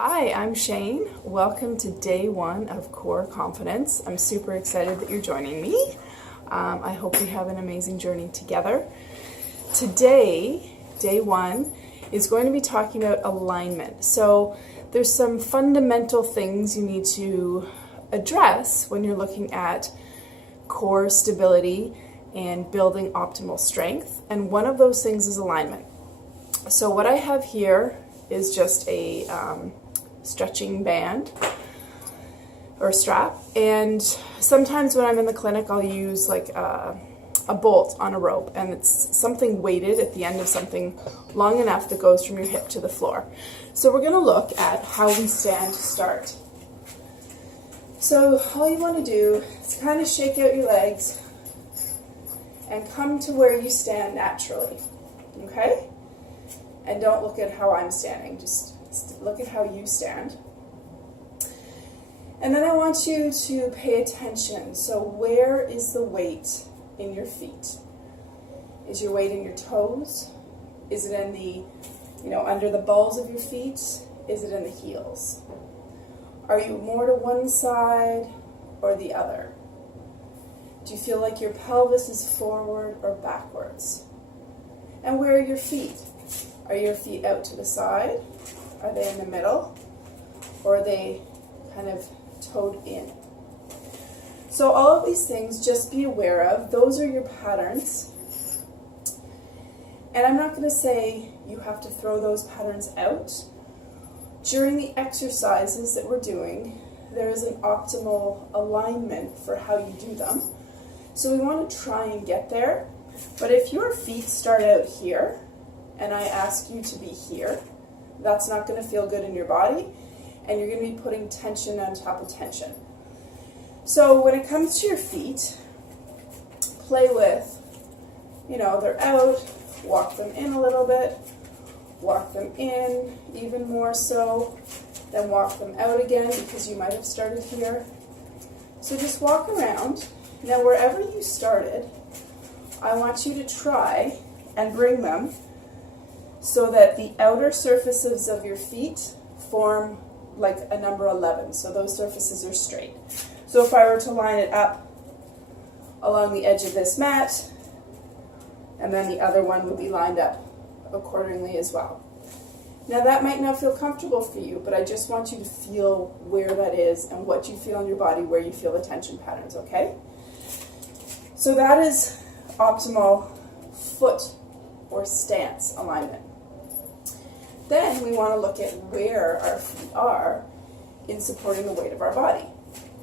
Hi, I'm Shane. Welcome to day one of Core Confidence. I'm super excited that you're joining me. I hope we have an amazing journey together. Today, day one, is going to be talking about alignment. So there's some fundamental things you need to address when you're looking at core stability and building optimal strength. And one of those things is alignment. So what I have here is just a stretching band or strap, and sometimes when I'm in the clinic I'll use like a bolt on a rope, and it's something weighted at the end of something long enough that goes from your hip to the floor. So we're going to look at how we stand to start. So all you want to do is kind of shake out your legs and come to where you stand naturally, okay? And don't look at how I'm standing, just look at how you stand. And then I want you to pay attention. So where is the weight in your feet? Is your weight in your toes? Is it in the, under the balls of your feet? Is it in the heels? Are you more to one side or the other? Do you feel like your pelvis is forward or backwards? And where are your feet? Are your feet out to the side? Are they in the middle? Or are they kind of toed in? So all of these things, just be aware of. Those are your patterns. And I'm not going to say you have to throw those patterns out. During the exercises that we're doing, there is an optimal alignment for how you do them. So we want to try and get there. But if your feet start out here, and I ask you to be here, that's not going to feel good in your body, and you're going to be putting tension on top of tension. So when it comes to your feet, play with, they're out, walk them in a little bit, walk them in even more so, then walk them out again because you might have started here. So just walk around. Now wherever you started, I want you to try and bring them so that the outer surfaces of your feet form like a number 11. So those surfaces are straight. So if I were to line it up along the edge of this mat, and then the other one would be lined up accordingly as well. Now that might not feel comfortable for you, but I just want you to feel where that is and what you feel in your body, where you feel the tension patterns, okay? So that is optimal foot or stance alignment. Then we want to look at where our feet are in supporting the weight of our body.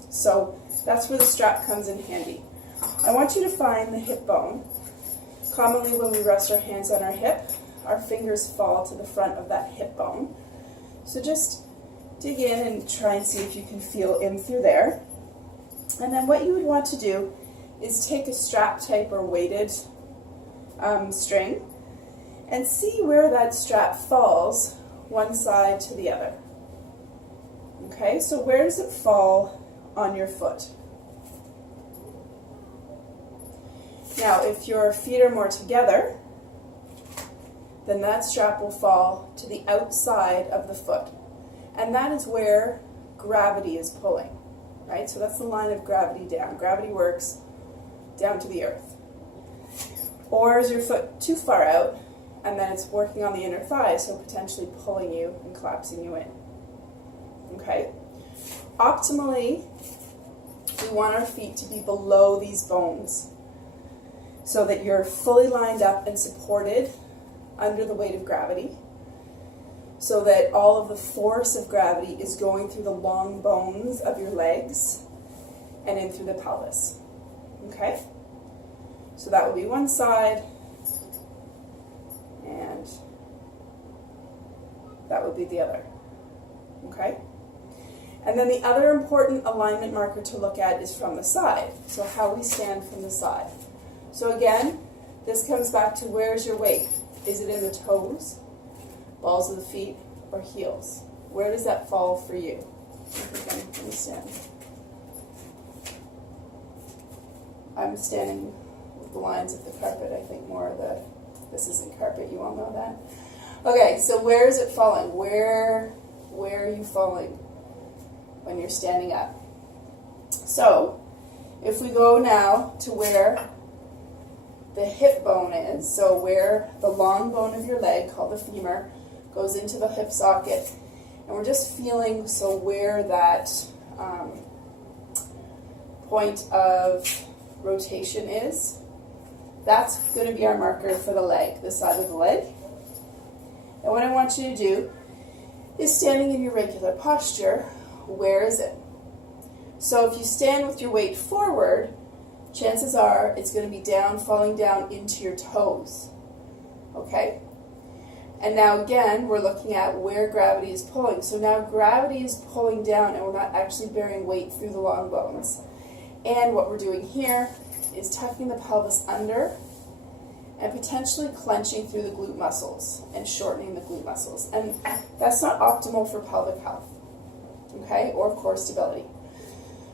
So that's where the strap comes in handy. I want you to find the hip bone. Commonly when we rest our hands on our hip, our fingers fall to the front of that hip bone. So just dig in and try and see if you can feel in through there. And then what you would want to do is take a strap type or weighted string and see where that strap falls one side to the other. Okay, so where does it fall on your foot? Now, if your feet are more together, then that strap will fall to the outside of the foot. And that is where gravity is pulling, right? So that's the line of gravity down. Gravity works down to the earth. Or is your foot too far out, and then it's working on the inner thigh, so potentially pulling you and collapsing you in. Okay? Optimally, we want our feet to be below these bones so that you're fully lined up and supported under the weight of gravity, so that all of the force of gravity is going through the long bones of your legs and in through the pelvis. Okay? So that would be one side, and that would be the other. Okay? And then the other important alignment marker to look at is from the side. So how we stand from the side. So again, this comes back to where's your weight? Is it in the toes, balls of the feet, or heels? Where does that fall for you? Let me stand. I'm standing with the lines of the carpet, I think more of the, this isn't carpet, you all know that. Okay, so where is it falling? Where where are you falling when you're standing up? So if we go now to where the hip bone is, so where the long bone of your leg, called the femur, goes into the hip socket, and we're just feeling, so where that point of rotation is, that's going to be our marker for the leg, this side of the leg. And what I want you to do is, standing in your regular posture, where is it? So if you stand with your weight forward, chances are it's going to be down, falling down into your toes. Okay? And now again, we're looking at where gravity is pulling. So now gravity is pulling down and we're not actually bearing weight through the long bones. And what we're doing here is tucking the pelvis under and potentially clenching through the glute muscles and shortening the glute muscles. And that's not optimal for pelvic health, okay, or core stability.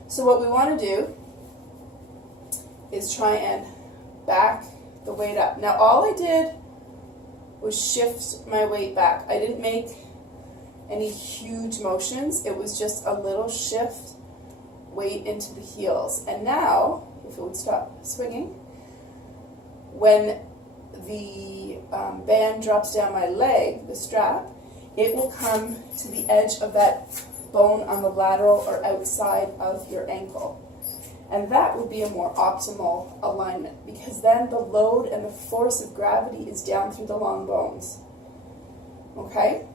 So what we want to do is try and back the weight up. Now all I did was shift my weight back. I didn't make any huge motions. It was just a little shift, weight into the heels. And now, if it would stop swinging, when the band drops down my leg, the strap, it will come to the edge of that bone on the lateral or outside of your ankle. And that would be a more optimal alignment, because then the load and the force of gravity is down through the long bones. Okay?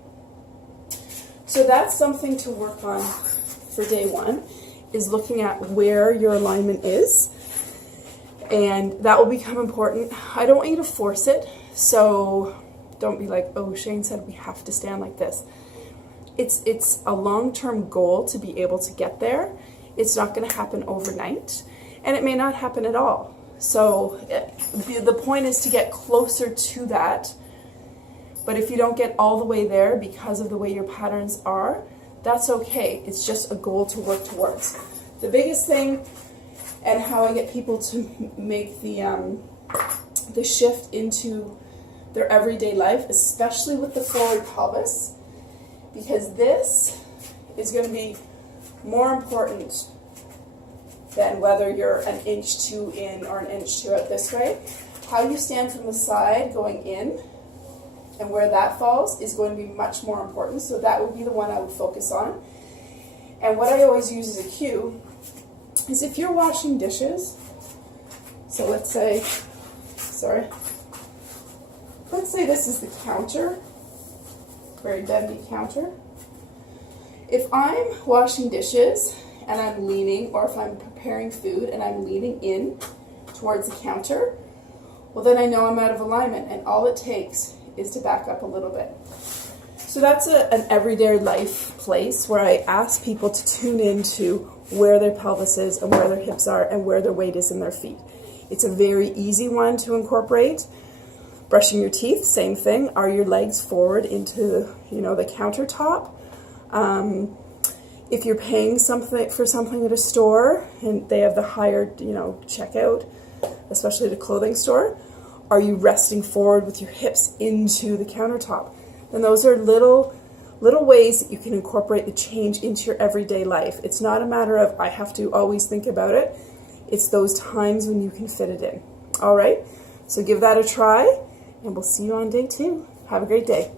So that's something to work on for day one, is looking at where your alignment is. And that will become important. I don't want you to force it, so don't be like, oh, Shane said we have to stand like this. It's a long-term goal to be able to get there. It's not going to happen overnight, and it may not happen at all. So the point is to get closer to that. But if you don't get all the way there because of the way your patterns are, that's okay. It's just a goal to work towards. The biggest thing, and how I get people to make the shift into their everyday life, especially with the forward pelvis, because this is going to be more important than whether you're an inch two in or an inch two out this way. How you stand from the side going in and where that falls is going to be much more important. So that would be the one I would focus on. And what I always use as a cue is, if you're washing dishes, so let's say this is the counter, very bendy counter. If I'm washing dishes and I'm leaning, or if I'm preparing food and I'm leaning in towards the counter, well then I know I'm out of alignment, and all it takes is to back up a little bit. So that's an everyday life place where I ask people to tune into where their pelvis is and where their hips are and where their weight is in their feet. It's a very easy one to incorporate. Brushing your teeth, same thing. Are your legs forward into, the countertop? If you're paying for something at a store and they have the higher, checkout, especially at a clothing store, are you resting forward with your hips into the countertop? And those are little ways that you can incorporate the change into your everyday life. It's not a matter of I have to always think about it. It's those times when you can fit it in. All right? So give that a try, and we'll see you on day 2. Have a great day.